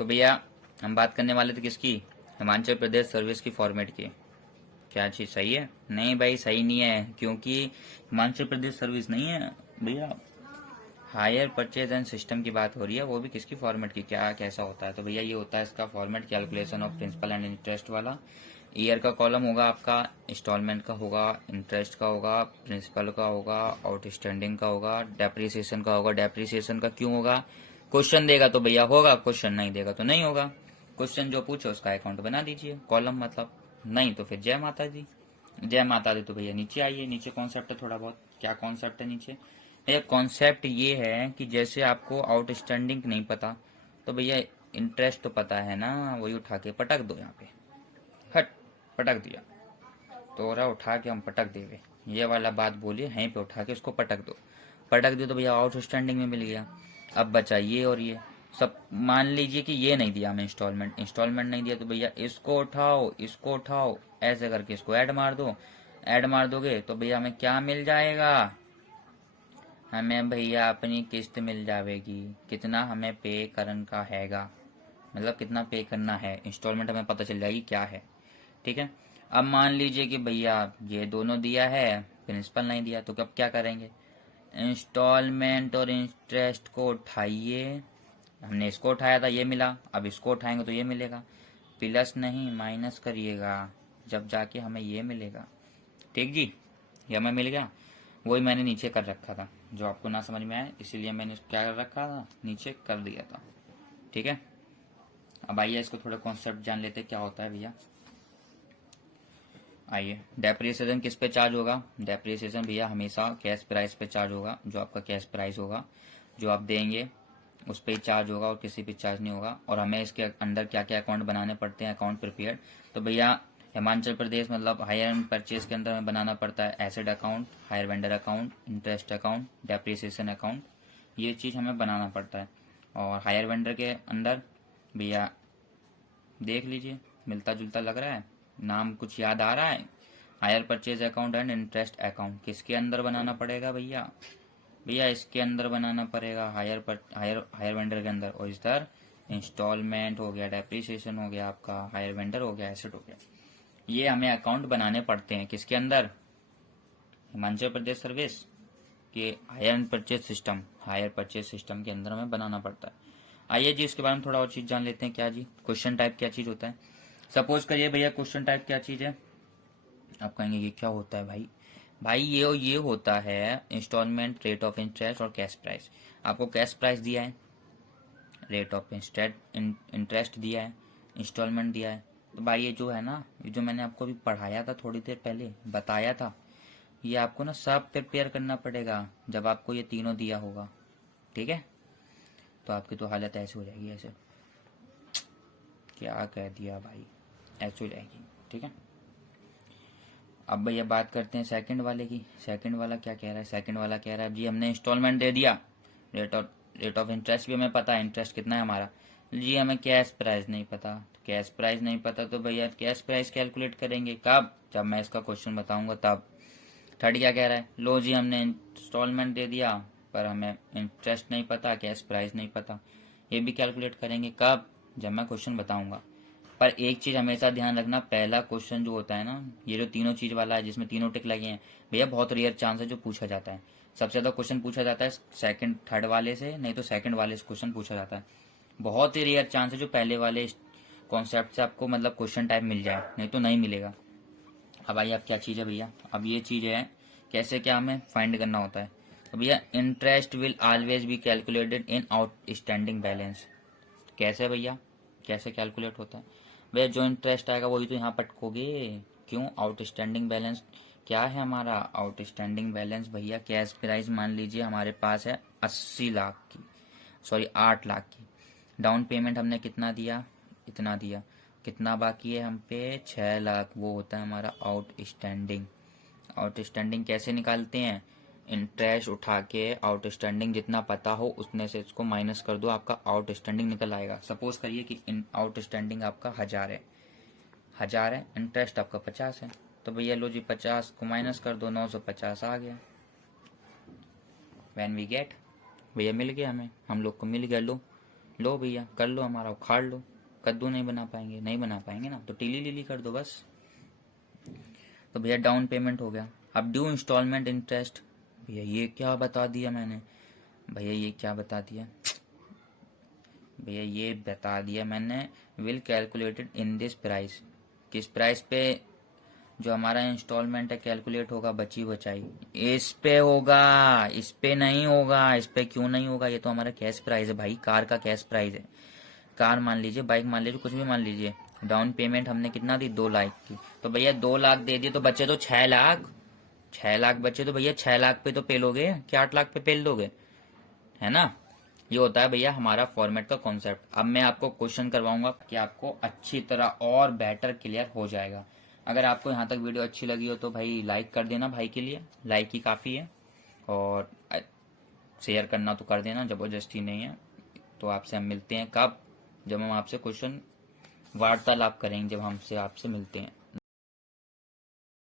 तो भैया हम बात करने वाले थे किसकी, हिमाचल प्रदेश सर्विस की फॉर्मेट की। क्या चीज़ सही है? नहीं भाई सही नहीं है, क्योंकि हिमाचल प्रदेश सर्विस नहीं है भैया, हायर परचेज एंड सिस्टम की बात हो रही है, वो भी किसकी फॉर्मेट की, क्या कैसा होता है। तो भैया ये होता है इसका format calculation of principal and interest वाला। ईयर का कॉलम होगा आपका, इंस्टॉलमेंट का होगा, इंटरेस्ट का होगा, प्रिंसिपल का होगा, आउटस्टैंडिंग का होगा, डेप्रिसिएशन का होगा। डेप्रिसिएशन का क्यों होगा? क्वेश्चन देगा तो भैया होगा, क्वेश्चन नहीं देगा तो नहीं होगा। क्वेश्चन जो पूछे उसका अकाउंट बना दीजिए, कॉलम मतलब, नहीं तो फिर जय माता दी। जय माता दी तो भैया नीचे आइए, नीचे कॉन्सेप्ट है थोड़ा बहुत। क्या कॉन्सेप्ट है नीचे? भैया कॉन्सेप्ट ये है कि जैसे आपको आउटस्टैंडिंग नहीं पता तो भैया इंटरेस्ट तो पता है ना, वही उठा के पटक दो यहाँ पे, हट पटक दिया तो रहा, उठा के हम पटक देवे, ये वाला बात बोलिए, यहीं पे उठा के उसको पटक दो। पटक दिया तो भैया आउटस्टैंडिंग में मिल गया। अब बचा ये और ये सब। मान लीजिए कि ये नहीं दिया हमें इंस्टॉलमेंट, इंस्टॉलमेंट नहीं दिया तो भैया इसको उठाओ, इसको उठाओ, ऐसे करके इसको ऐड मार दो। ऐड मार दोगे तो भैया हमें क्या मिल जाएगा? हमें भैया अपनी किस्त मिल जाएगी, कितना हमें पे करन का हैगा, मतलब कितना पे करना है, इंस्टॉलमेंट हमें पता चल जाएगी क्या है। ठीक है। अब मान लीजिए कि भैया ये दोनों दिया है, प्रिंसिपल नहीं दिया, तो अब क्या करेंगे? इंस्टॉलमेंट और इंटरेस्ट को उठाइए, हमने इसको उठाया था ये मिला, अब इसको उठाएंगे तो ये मिलेगा, प्लस नहीं माइनस करिएगा, जब जाके हमें ये मिलेगा। ठीक जी, ये हमें मिल गया। वही मैंने नीचे कर रखा था, जो आपको ना समझ में आए इसीलिए मैंने क्या कर रखा था, नीचे कर दिया था। ठीक है। अब आइए इसको थोड़ा कॉन्सेप्ट जान लेते क्या होता है भैया। आइए, डेप्रिसिएशन किस पे चार्ज होगा? डेप्रिसिएशन भैया हमेशा कैश प्राइस पे चार्ज होगा, जो आपका कैश प्राइस होगा जो आप देंगे उस पर ही चार्ज होगा और किसी पे चार्ज नहीं होगा। और हमें इसके अंदर क्या क्या अकाउंट बनाने पड़ते हैं, अकाउंट प्रिपेयर। तो भैया हिमाचल प्रदेश मतलब हायर एंड परचेज के अंदर हमें बनाना पड़ता है asset account, higher vendor account, interest account, depreciation account, ये चीज़ हमें बनाना पड़ता है। और हायर वेंडर के अंदर भैया देख लीजिए, मिलता जुलता लग रहा है, नाम कुछ याद आ रहा है? Hire purchase account and interest account किसके अंदर बनाना पड़ेगा भैया? भैया इसके अंदर बनाना पड़ेगा, हायर वेंडर के अंदर। और इधर इंस्टॉलमेंट हो गया, डेप्रिसिएशन हो गया, आपका हायर वेंडर हो गया, एसेट हो गया। ये हमें अकाउंट बनाने पड़ते हैं किसके अंदर? हिमाचल प्रदेश सर्विस के hire and purchase system, hire purchase system के अंदर हमें बनाना पड़ता है। आइए जी इसके बारे में थोड़ा और चीज़ जान लेते हैं। क्या जी क्वेश्चन टाइप क्या चीज़ होता है? सपोज करिए भैया क्वेश्चन टाइप क्या चीज़ है, आप कहेंगे ये क्या होता है भाई? भाई ये होता है इंस्टॉलमेंट, रेट ऑफ इंटरेस्ट और कैश प्राइस। आपको कैश प्राइस दिया है, रेट ऑफ इंटरेस्ट दिया है, इंस्टॉलमेंट दिया है। तो भाई ये जो है ना, ये जो मैंने आपको अभी पढ़ाया था थोड़ी देर पहले, बताया था, ये आपको ना सब प्रिपेयर करना पड़ेगा जब आपको ये तीनों दिया होगा। ठीक है। तो आपकी तो हालत ऐसे हो जाएगी, ऐसे क्या कह दिया भाई, ऐसे हो जाएगी। ठीक है। अब भैया बात करते हैं सेकंड वाले की। सेकंड वाला क्या कह रहा है? सेकंड वाला कह रहा है जी हमने इंस्टॉलमेंट दे दिया, रेट ऑफ इंटरेस्ट भी हमें पता है, इंटरेस्ट कितना है हमारा, जी हमें कैश प्राइस नहीं पता। तो कैश प्राइस नहीं पता तो भैया कैश प्राइस कैलकुलेट करेंगे कब? जब मैं इसका क्वेश्चन बताऊंगा तब। थर्ड क्या कह रहा है? लो जी हमने इंस्टॉलमेंट दे दिया पर हमें इंटरेस्ट नहीं पता, कैश प्राइस नहीं पता, ये भी कैलकुलेट करेंगे कब? जब मैं क्वेश्चन बताऊंगा। पर एक चीज हमेशा ध्यान रखना, पहला क्वेश्चन जो होता है ना, ये जो तीनों चीज वाला है जिसमें तीनों टिक लगे हैं, भैया बहुत रेयर चांस है जो पूछा जाता है। सबसे ज्यादा क्वेश्चन पूछा जाता है सेकंड थर्ड वाले से, नहीं तो सेकंड वाले से क्वेश्चन पूछा जाता है। बहुत ही रेयर चांस है जो पहले वाले कॉन्सेप्ट से आपको मतलब क्वेश्चन टाइप मिल जाए, नहीं तो नहीं मिलेगा। अब आइए अब क्या चीज़ है भैया, अब ये चीज़ है कैसे क्या हमें फाइंड करना होता है। तो भैया interest will always be calculated in outstanding balance. कैसे भैया, कैसे कैलकुलेट होता है? भैया जो इंटरेस्ट आएगा वही तो यहाँ पटकोगे। क्यों? आउटस्टैंडिंग बैलेंस क्या है हमारा? आउटस्टैंडिंग बैलेंस भैया कैश प्राइस मान लीजिए हमारे पास है 80 लाख की, सॉरी 8 लाख की। डाउन पेमेंट हमने कितना दिया? इतना दिया। कितना बाकी है हम पे? 6 लाख, वो होता है हमारा आउटस्टैंडिंग। आउटस्टैंडिंग कैसे निकालते हैं? इंटरेस्ट उठा के आउटस्टैंडिंग जितना पता हो उसमें से इसको माइनस कर दो, आपका आउटस्टैंडिंग निकल आएगा। सपोज करिए कि आउटस्टैंडिंग आपका 1000 है, 1000 है, इंटरेस्ट आपका 50 है, तो भैया लो जी 50 को माइनस कर दो, 950 आ गया। व्हेन वी गेट, भैया मिल गया हमें, हम लोग को मिल गया। लो लो भैया कर लो, हमारा उखाड़ लो। कद्दू नहीं बना पाएंगे, नहीं बना पाएंगे ना, तो टीली लीली कर दो बस। तो भैया डाउन पेमेंट हो गया। अब ड्यू इंस्टॉलमेंट इंटरेस्ट, भैया ये क्या बता दिया मैंने, भैया ये क्या बता दिया, भैया ये बता दिया मैंने, will calculated in this price, किस प्राइस पे जो हमारा इंस्टॉलमेंट है कैलकुलेट होगा, बची बचाई इस पे होगा, इस पे नहीं होगा। इस पे क्यों नहीं होगा, ये तो हमारा कैश प्राइस है भाई, कार का कैश प्राइस है। कार मान लीजिए, बाइक मान लीजिए, कुछ भी मान लीजिए। डाउन पेमेंट हमने कितना दी, 2 लाख की, तो भैया 2 लाख दे दिए तो बचे तो 6 लाख। 6 लाख बचे तो भैया 6 लाख पे तो पेलोगे कि 8 लाख पे पेल दोगे, है ना। ये होता है भैया हमारा फॉर्मेट का कॉन्सेप्ट। अब मैं आपको क्वेश्चन करवाऊंगा कि आपको अच्छी तरह और बेटर क्लियर हो जाएगा। अगर आपको यहाँ तक वीडियो अच्छी लगी हो तो भाई लाइक कर देना, भाई के लिए लाइक ही काफ़ी है, और शेयर करना तो कर देना, ज़बरदस्ती नहीं है। तो आपसे हम मिलते हैं कब, जब हम आपसे क्वेश्चन वार्तालाप करेंगे, जब हमसे आपसे मिलते हैं।